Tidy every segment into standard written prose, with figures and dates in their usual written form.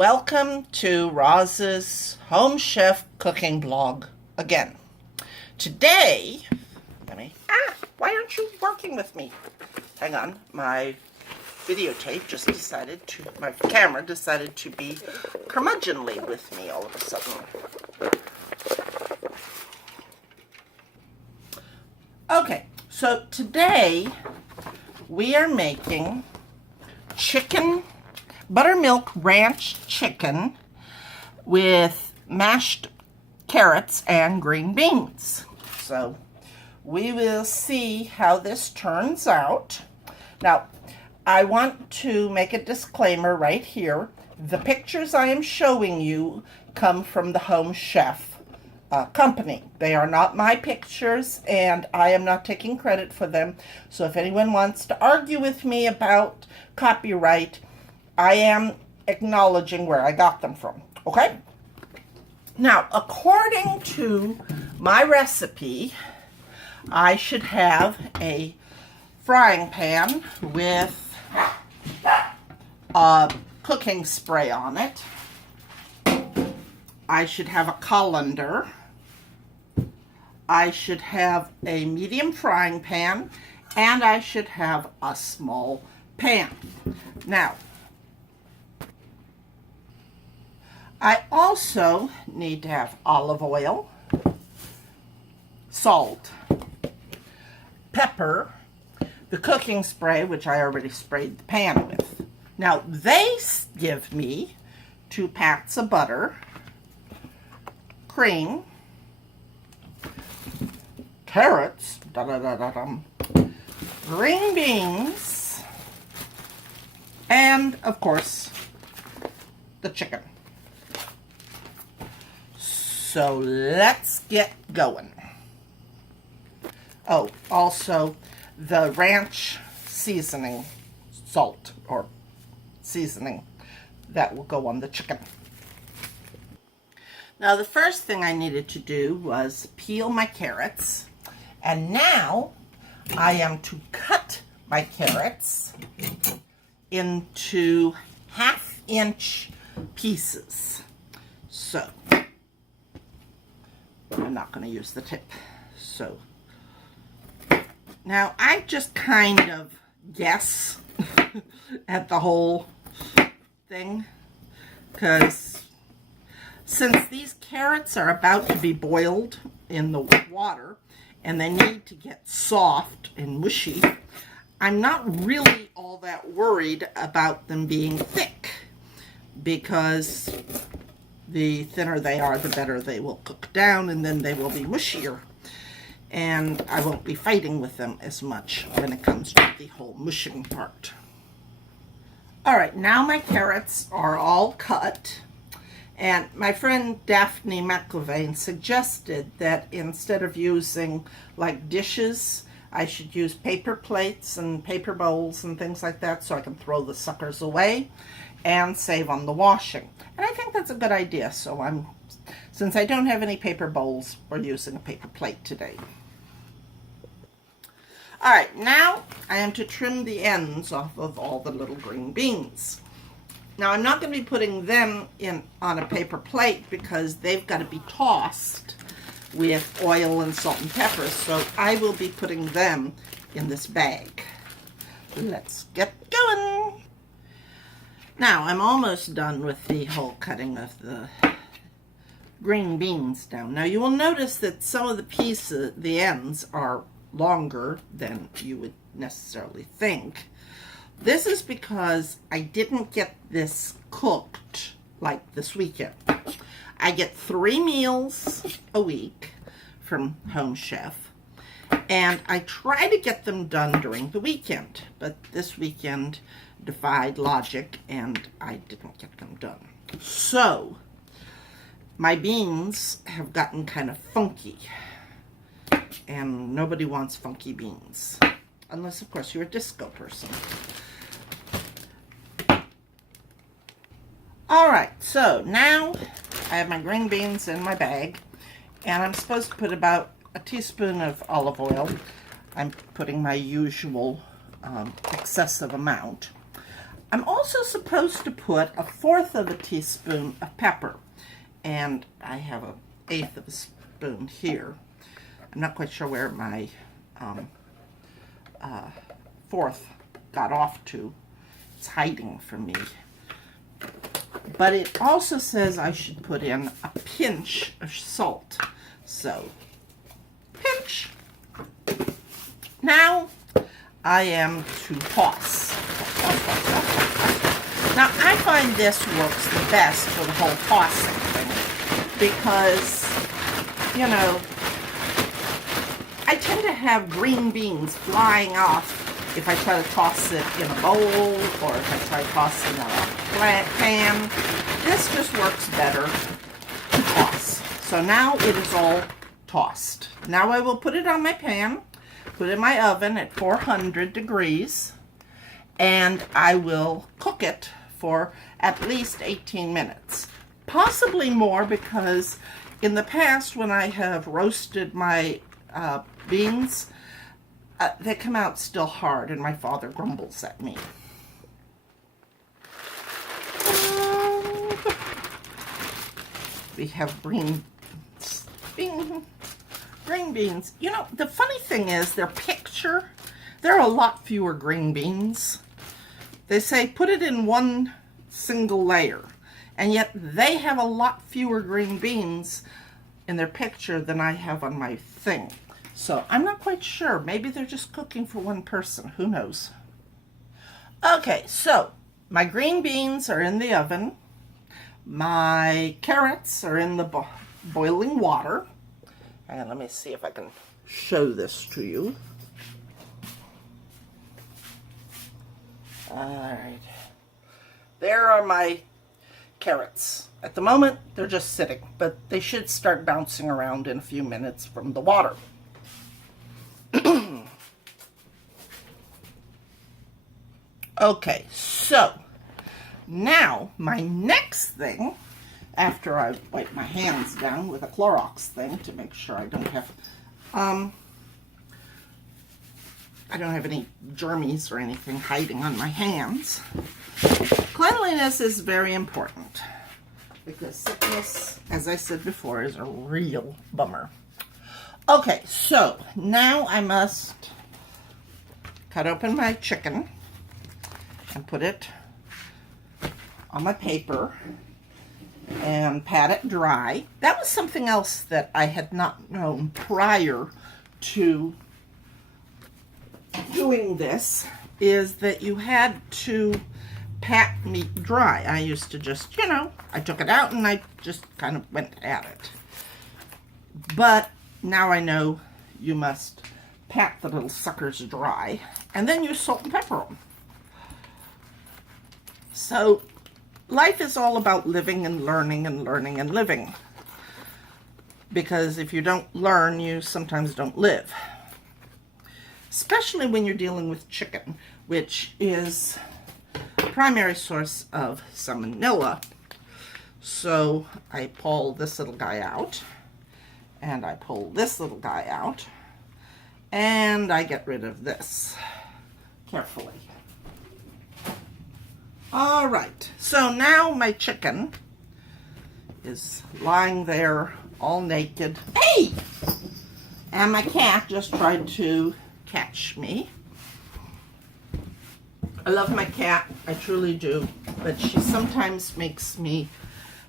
Welcome to Roz's Home Chef Cooking Blog again. Today, why aren't you working with me? Hang on, my videotape just decided to, my camera decided to be curmudgeonly with me all of a sudden. Okay, so today we are making Buttermilk-Ranch Chicken with mashed carrots and green beans. So we will see how this turns out. Now, I want to make a disclaimer right here. The pictures I am showing you come from the Home Chef company. They are not my pictures, and I am not taking credit for them. So if anyone wants to argue with me about copyright, I am acknowledging where I got them from, okay? Now, according to my recipe, I should have a frying pan with cooking spray on it. I should have a colander. I should have a medium frying pan, and I should have a small pan. Now, I also need to have olive oil, salt, pepper, the cooking spray, which I already sprayed the pan with. Now, they give me 2 pats of butter, cream, carrots, green beans, and, of course, the chicken. So let's get going. Oh, also the ranch seasoning, salt or seasoning that will go on the chicken. Now, the first thing I needed to do was peel my carrots, and now I am to cut my carrots into 1/2-inch pieces. So, I'm not going to use the tip. So, now I just kind of guess at the whole thing, because since these carrots are about to be boiled in the water and they need to get soft and mushy, I'm not really all that worried about them being thick, because the thinner they are, the better they will cook down, and then they will be mushier. And I won't be fighting with them as much when it comes to the whole mushing part. Alright, now my carrots are all cut. And my friend Daphne McIlvaine suggested that instead of using like dishes, I should use paper plates and paper bowls and things like that, so I can throw the suckers away and save on the washing. And I think that's a good idea, so since I don't have any paper bowls, we're using a paper plate today. Alright, now I am to trim the ends off of all the little green beans. Now, I'm not going to be putting them on a paper plate because they've got to be tossed with oil and salt and pepper, so I will be putting them in this bag. Let's get going. Now, I'm almost done with the whole cutting of the green beans down. Now, you will notice that some of the pieces, the ends, are longer than you would necessarily think. This is because I didn't get this cooked like this weekend. I get 3 meals a week from Home Chef, and I try to get them done during the weekend, but this weekend defied logic and I didn't get them done. So, my beans have gotten kind of funky, and nobody wants funky beans, unless of course you're a disco person. Alright, so now I have my green beans in my bag, and I'm supposed to put about a teaspoon of olive oil. I'm putting my usual excessive amount. I'm also supposed to put 1/4 of a teaspoon of pepper, and I have 1/8 of a spoon here. I'm not quite sure where my 1/4 got off to. It's hiding from me. But it also says I should put in a pinch of salt. So, pinch. Now, I am to toss. Now, I find this works the best for the whole tossing thing because, you know, I tend to have green beans flying off if I try to toss it in a bowl or if I try to toss it in a flat pan. This just works better to toss. So now it is all tossed. Now I will put it on my pan, put it in my oven at 400 degrees, and I will cook it for at least 18 minutes. Possibly more, because in the past when I have roasted my beans, they come out still hard, and my father grumbles at me. We have green beans. You know, the funny thing is, their picture, there are a lot fewer green beans. They say put it in one single layer, and yet they have a lot fewer green beans in their picture than I have on my thing. So I'm not quite sure. Maybe they're just cooking for one person. Who knows? Okay, so my green beans are in the oven. My carrots are in the boiling water. And let me see if I can show this to you. All right. There are my carrots. At the moment, they're just sitting, but they should start bouncing around in a few minutes from the water. Okay, so now my next thing, after I wipe my hands down with a Clorox thing to make sure I don't have any germies or anything hiding on my hands. Cleanliness is very important because sickness, as I said before, is a real bummer. Okay, so now I must cut open my chicken and put it on my paper and pat it dry. That was something else that I had not known prior to doing this, is that you had to pat meat dry. I used to just, you know, I took it out and I just kind of went at it. But now I know you must pat the little suckers dry and then use salt and pepper them. So life is all about living and learning and learning and living. Because if you don't learn, you sometimes don't live. Especially when you're dealing with chicken, which is a primary source of salmonella. So I pull this little guy out, and I pull this little guy out, and I get rid of this carefully. All right, so now my chicken is lying there all naked. Hey! And my cat just tried to catch me. I love my cat, I truly do, but she sometimes makes me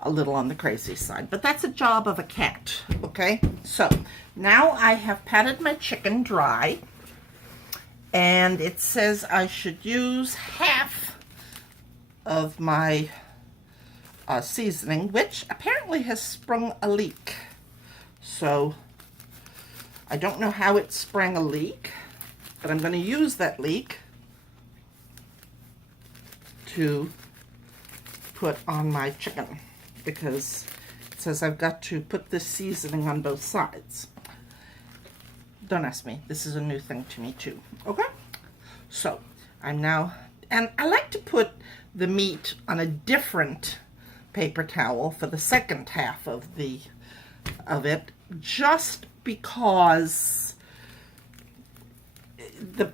a little on the crazy side. But that's a job of a cat, okay? So now I have patted my chicken dry, and it says I should use half of my seasoning, which apparently has sprung a leak. So I don't know how it sprang a leak, but I'm going to use that leak to put on my chicken, because it says I've got to put this seasoning on both sides. Don't ask me. This is a new thing to me too. Okay? So I'm now, and I like to put the meat on a different paper towel for the second half of it, just because the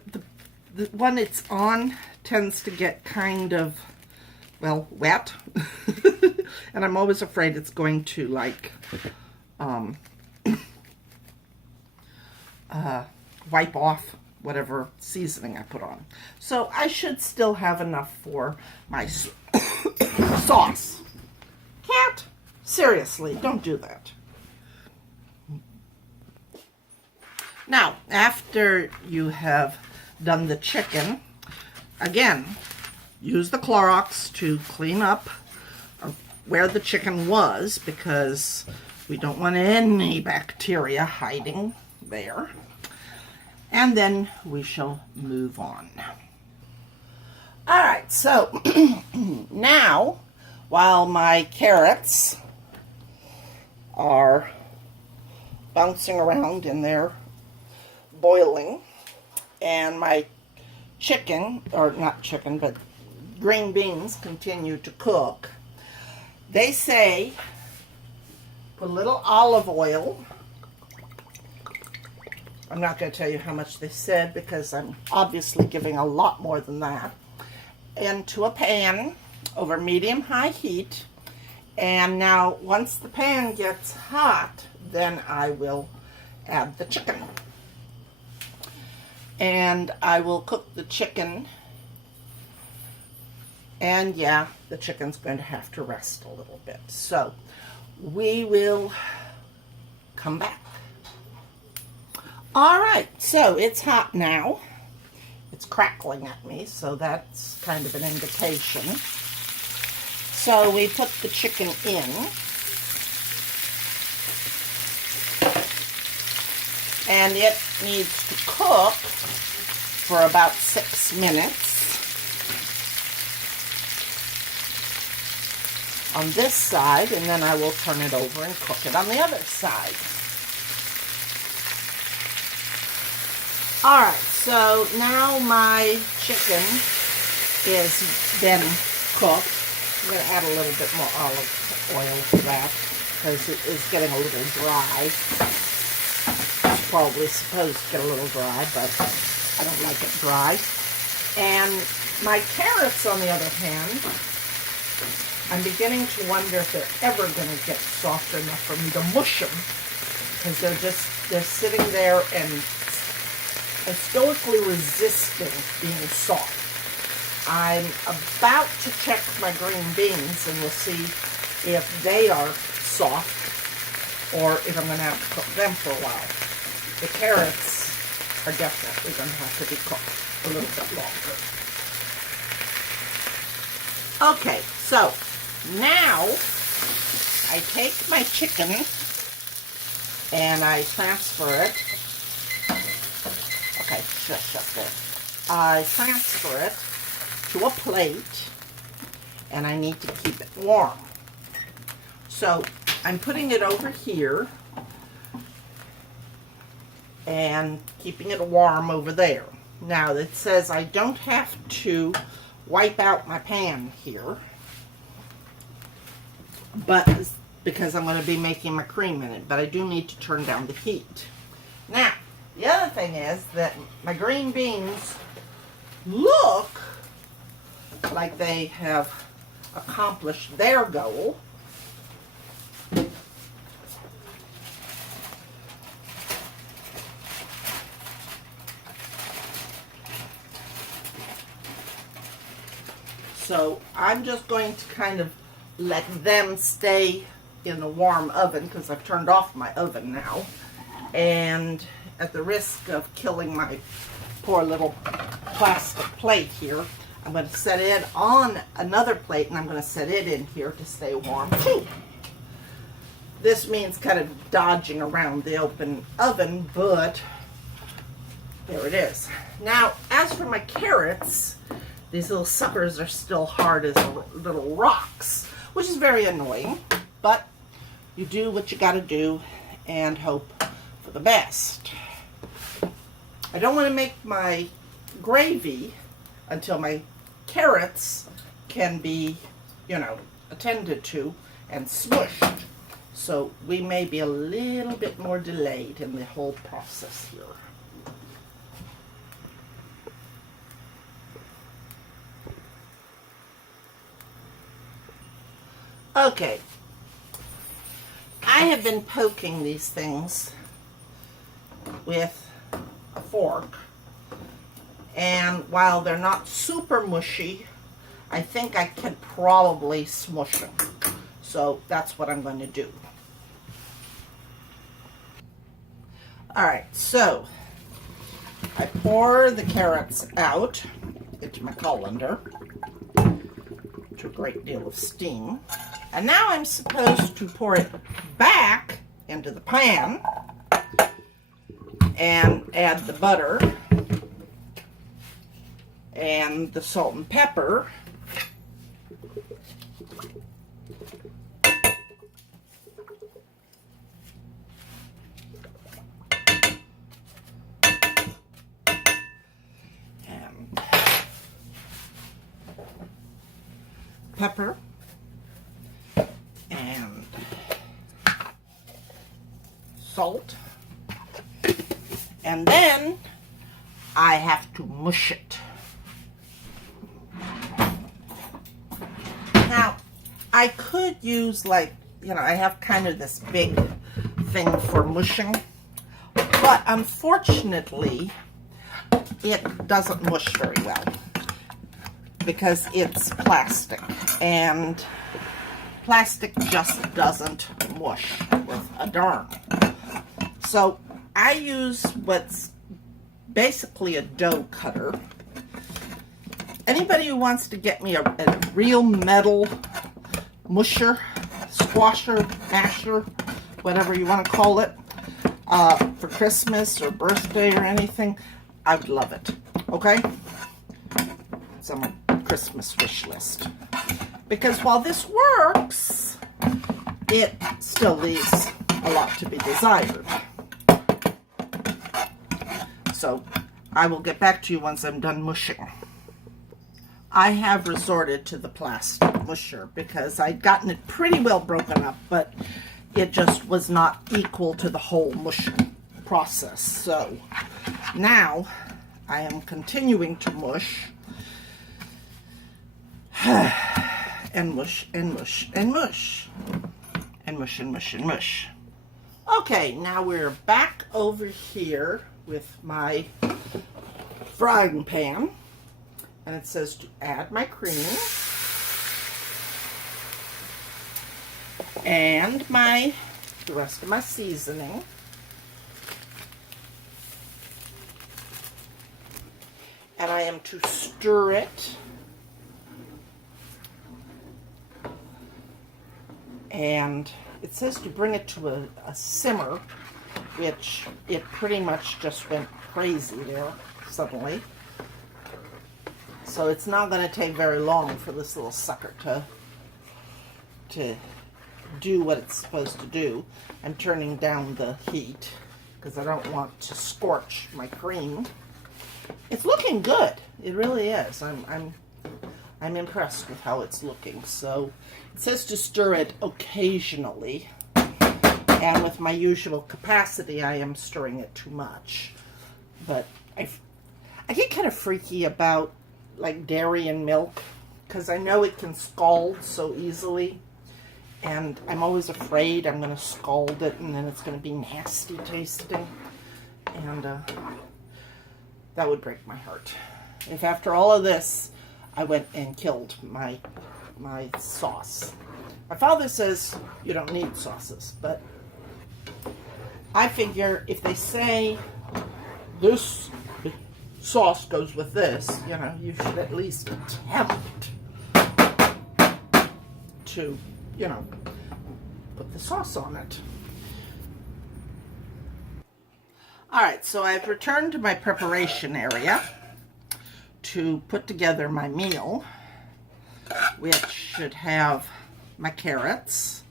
the one it's on tends to get kind of, well, wet. And I'm always afraid it's going to, like, wipe off whatever seasoning I put on. So I should still have enough for my sauce. Cat, seriously, don't do that. Now, after you have done the chicken, again, use the Clorox to clean up where the chicken was, because we don't want any bacteria hiding there. And then we shall move on. All right, so now, while my carrots are bouncing around in there, boiling, and my chicken, or not chicken, but green beans continue to cook, they say put a little olive oil. I'm not going to tell you how much they said, because I'm obviously giving a lot more than that, into a pan over medium-high heat. And now once the pan gets hot, then I will add the chicken. And I will cook the chicken. And yeah, the chicken's going to have to rest a little bit. So we will come back. All right, so it's hot now. It's crackling at me, so that's kind of an indication. So we put the chicken in. And it needs to cook for about 6 minutes on this side, and then I will turn it over and cook it on the other side. All right, so now my chicken is been cooked. I'm going to add a little bit more olive oil to that, because it is getting a little dry. It's probably supposed to get a little dry, but I don't like it dry. And my carrots, on the other hand, I'm beginning to wonder if they're ever going to get soft enough for me to mush them, because they're sitting there and stoically resisting being soft. I'm about to check my green beans, and we'll see if they are soft or if I'm going to have to cook them for a while. The carrots are definitely going to have to be cooked a little bit longer. Okay, so now I take my chicken and I transfer it. Okay, shush up there. I transfer it to a plate, and I need to keep it warm. So I'm putting it over here and keeping it warm over there. Now it says I don't have to wipe out my pan here, but because I'm going to be making my cream in it, but I do need to turn down the heat. Now, the other thing is that my green beans look like they have accomplished their goal. So I'm just going to kind of let them stay in the warm oven, because I've turned off my oven now. And at the risk of killing my poor little plastic plate here, I'm going to set it on another plate, and I'm going to set it in here to stay warm too. This means kind of dodging around the open oven, but there it is. Now, as for my carrots, these little suckers are still hard as little rocks, which is very annoying, but you do what you got to do and hope for the best. I don't want to make my gravy until my carrots can be, attended to and smushed. So we may be a little bit more delayed in the whole process here. Okay. I have been poking these things with a fork, and while they're not super mushy, I think I can probably smush them. So that's what I'm going to do. Alright, so I pour the carrots out into my colander to a great deal of steam. And now I'm supposed to pour it back into the pan and add the butter and the salt and pepper. And pepper. And salt. And then I have to mush it. Now, I could use, like, I have kind of this big thing for mushing, but unfortunately, it doesn't mush very well because it's plastic, and plastic just doesn't mush with a darn. So I use what's basically a dough cutter. Anybody who wants to get me a real metal musher, squasher, masher, whatever you want to call it, for Christmas or birthday or anything, I would love it. Okay? It's on my Christmas wish list. Because while this works, it still leaves a lot to be desired. So I will get back to you once I'm done mushing. I have resorted to the plastic musher because I'd gotten it pretty well broken up, but it just was not equal to the whole mushing process. So now I am continuing to mush and mush and mush and mush and mush and mush and mush. Okay, now we're back over here with my frying pan, and it says to add my cream and the rest of my seasoning. And I am to stir it. And it says to bring it to a simmer, which it pretty much just went crazy there suddenly. So it's not going to take very long for this little sucker to do what it's supposed to do. I'm turning down the heat because I don't want to scorch my cream. It's looking good. It really is. I'm impressed with how it's looking. So it says to stir it occasionally, and with my usual capacity, I am stirring it too much. But I get kind of freaky about like dairy and milk because I know it can scald so easily, and I'm always afraid I'm going to scald it and then it's going to be nasty tasting, and that would break my heart if after all of this I went and killed my sauce. My father says you don't need sauces, but I figure if they say this sauce goes with this, you should at least attempt to, put the sauce on it. Alright, so I've returned to my preparation area to put together my meal, which should have my carrots,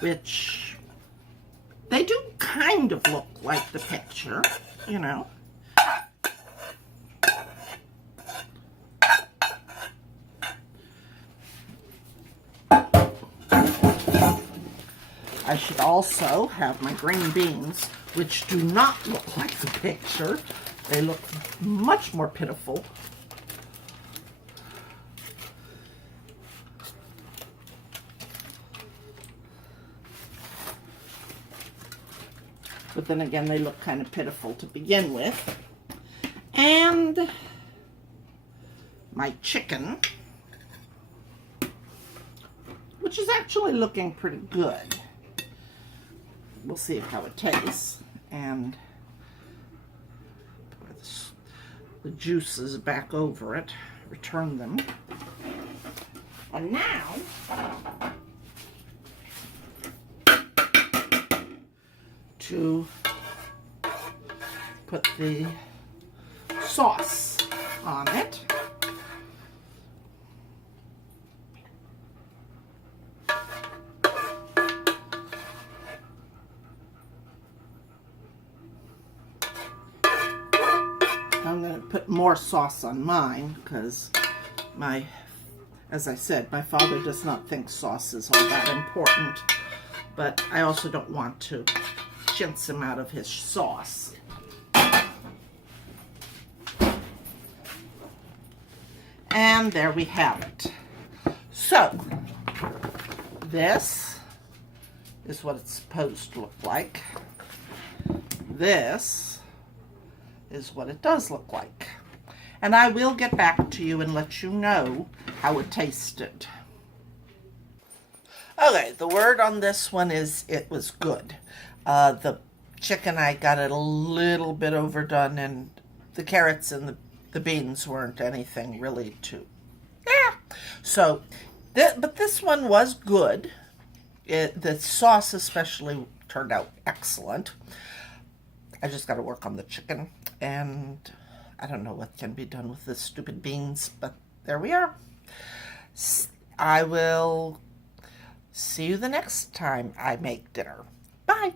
which they do kind of look like the picture, I should also have my green beans, which do not look like the picture. They look much more pitiful. But then again, they look kind of pitiful to begin with. And my chicken, which is actually looking pretty good. We'll see how it tastes. And pour the juices back over it, return them. And now, to put the sauce on it. I'm going to put more sauce on mine because as I said, my father does not think sauce is all that important, but I also don't want to chintz him out of his sauce. And there we have it. So, this is what it's supposed to look like. This is what it does look like. And I will get back to you and let you know how it tasted. Okay, the word on this one is it was good. The chicken, I got it a little bit overdone, and the carrots and the beans weren't anything really too. Yeah. So, but this one was good. The sauce especially turned out excellent. I just got to work on the chicken, and I don't know what can be done with the stupid beans, but there we are. I will see you the next time I make dinner. Bye.